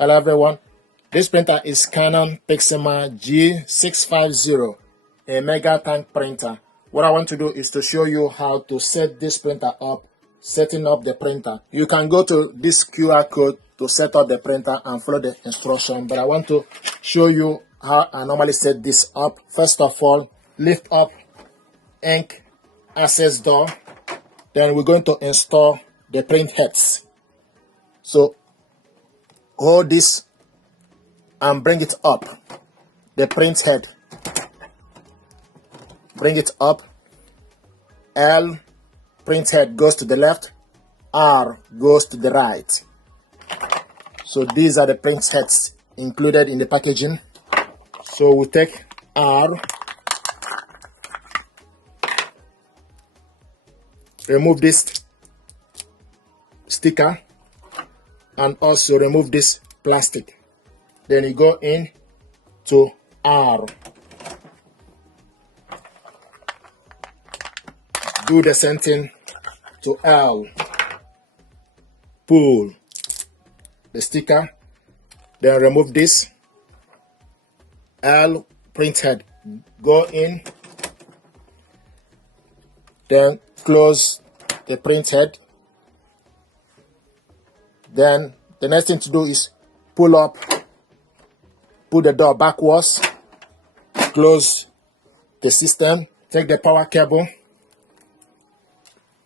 Hello everyone, this printer is Canon PIXMA G650 a MegaTank printer. What I want to do is to show you how to set this printer up, setting up the printer. You can go to this QR code to set up the printer and follow the instruction, but I want to show you how I normally set this up. First of all, lift up ink access door, then we're going to install the print heads. So hold this and bring it up, the print head. Bring it up. L, print head goes to the left, R goes to the right. So these are the print heads included in the packaging. So we take R, remove this sticker, and also remove this plastic. Then you go in to R. Do the same thing to L. Pull the sticker, then remove this. L, print head, go in, then close the print head. Then the next thing to do is pull up, put the door backwards, close the system, take the power cable,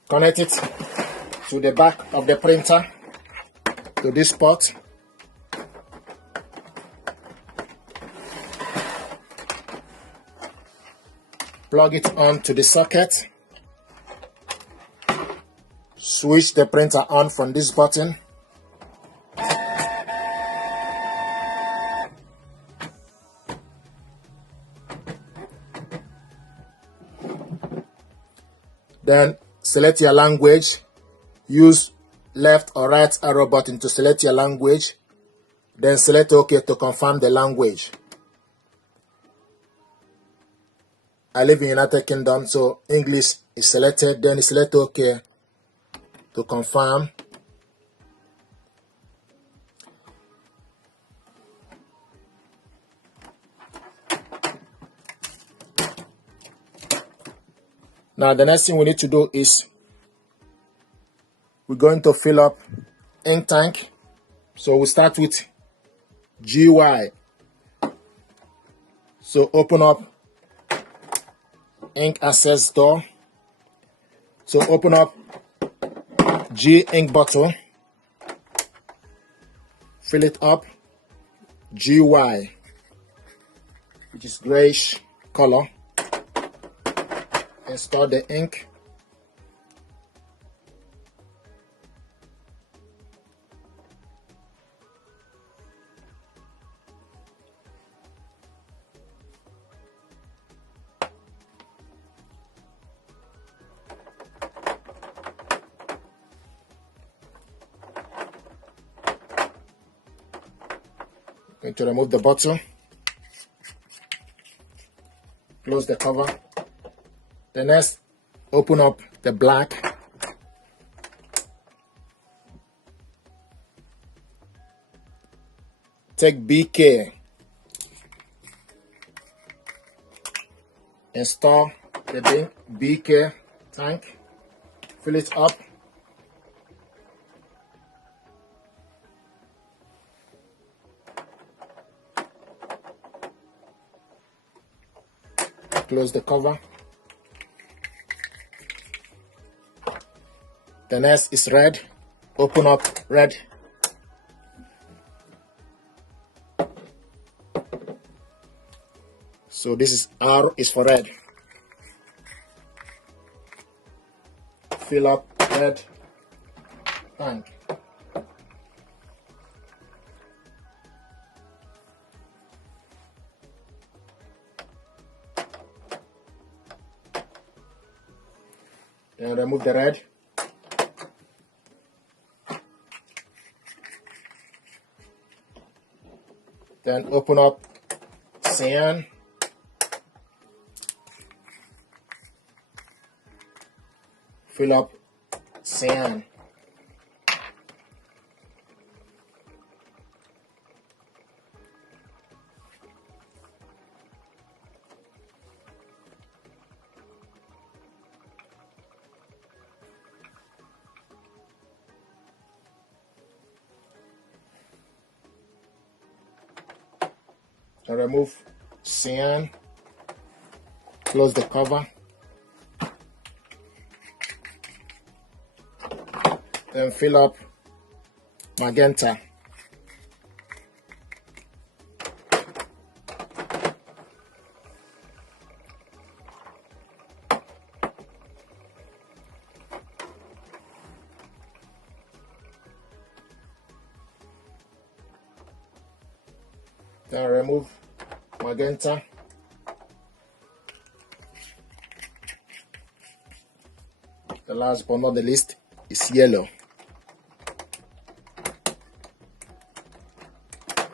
connect it to the back of the printer, to this port. Plug it on to the socket. Switch the printer on from this button. Then select your language. Use left or right arrow button to select your language. Then select OK to confirm the language. I live in United Kingdom, so English is selected. Then select OK to confirm. Now the next thing we need to do is we're going to fill up ink tank. So we start with GY. So open up ink access door. So open up G ink bottle. Fill it up. GY, which is grayish color. Install the ink. Going to remove the bottle. Close the cover. The next, open up the black. Take BK. Install the BK tank. Fill it up. Close the cover. The next is red. Open up red. So this is R is for red. Fill up red tank. Then remove the red. Then open up cyan. Fill up cyan. Then remove cyan, close the cover, then fill up magenta. Then remove magenta. The last but not the least is yellow.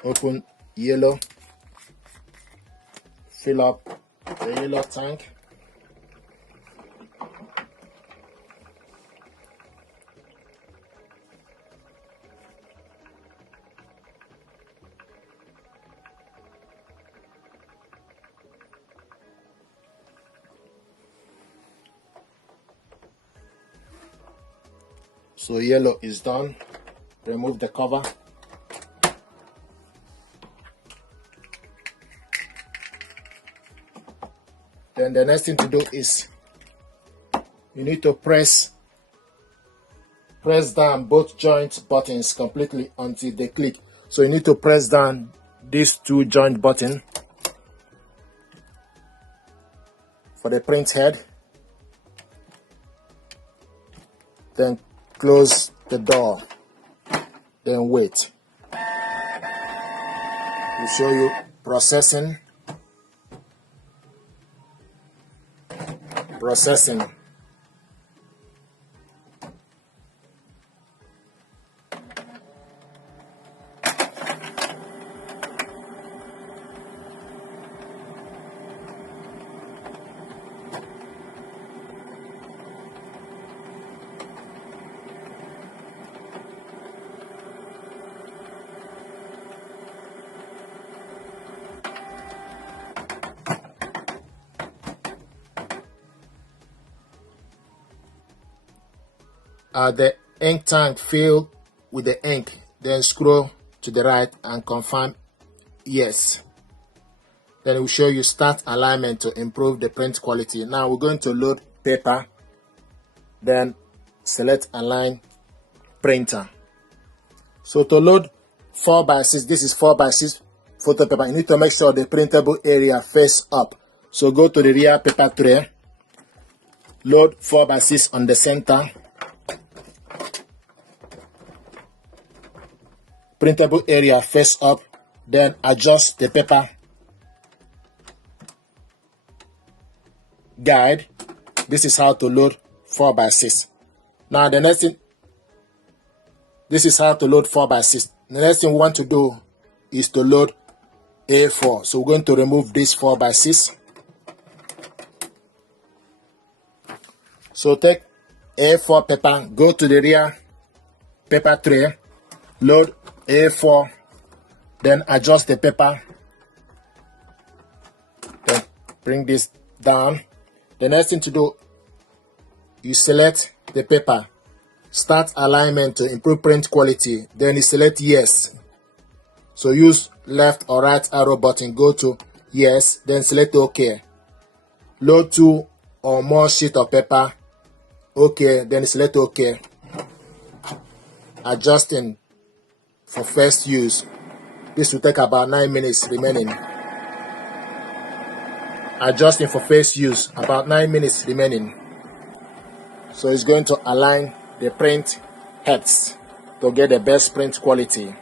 Open yellow, fill up the yellow tank. So yellow is done. Remove the cover. Then the next thing to do is you need to press down both joint buttons completely until they click. So you need to press down these two joint buttons for the print head. Then close the door. Then wait. We'll show you processing. The ink tank filled with the ink, then scroll to the right and confirm yes. Then it will show you start alignment to improve the print quality. Now we're going to load paper, then select align printer. So to load 4x6, this is 4x6 photo paper, you need to make sure the printable area face up. So go to the rear paper tray, load 4x6 on the center, printable area face up, then adjust the paper guide. This is how to load 4x6. Now the next thing, this is how to load 4x6. The next thing we want to do is to load A4. So we're going to remove this 4x6. So take A4 paper, go to the rear paper tray, load A4, then adjust the paper, then bring this down. The next thing to do, you select the paper, start alignment to improve print quality, then you select yes. So use left or right arrow button, go to yes, then select OK. Load 2 or more sheet of paper, OK, then select OK. Adjusting for first use. This will take about 9 minutes remaining. Adjusting for first use, about 9 minutes remaining. So it's going to align the print heads to get the best print quality.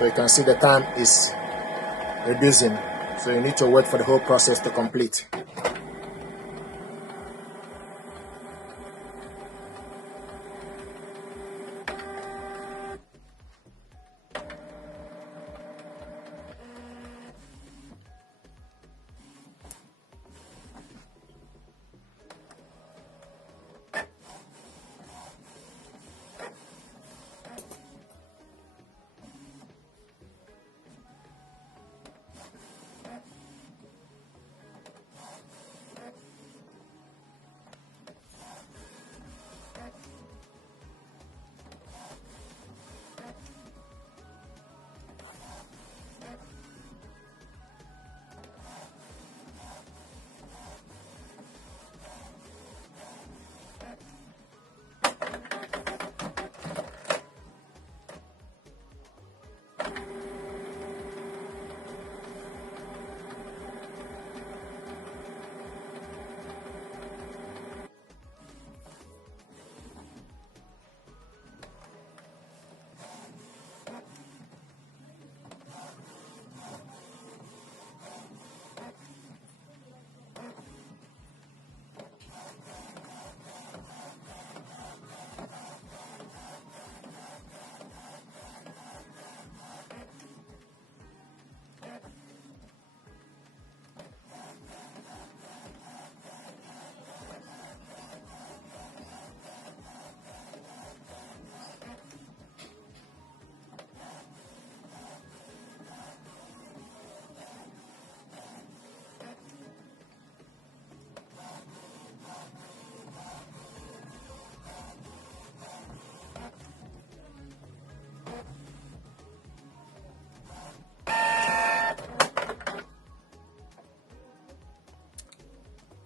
So you can see the time is reducing. So you need to wait for the whole process to complete.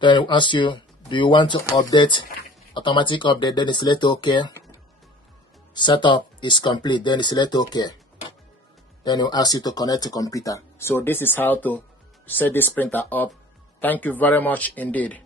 Then it will ask you, do you want to update, automatic update? Then you select OK. Setup is complete. Then you select OK. Then it will ask you to connect to computer. So this is how to set this printer up. Thank you very much indeed.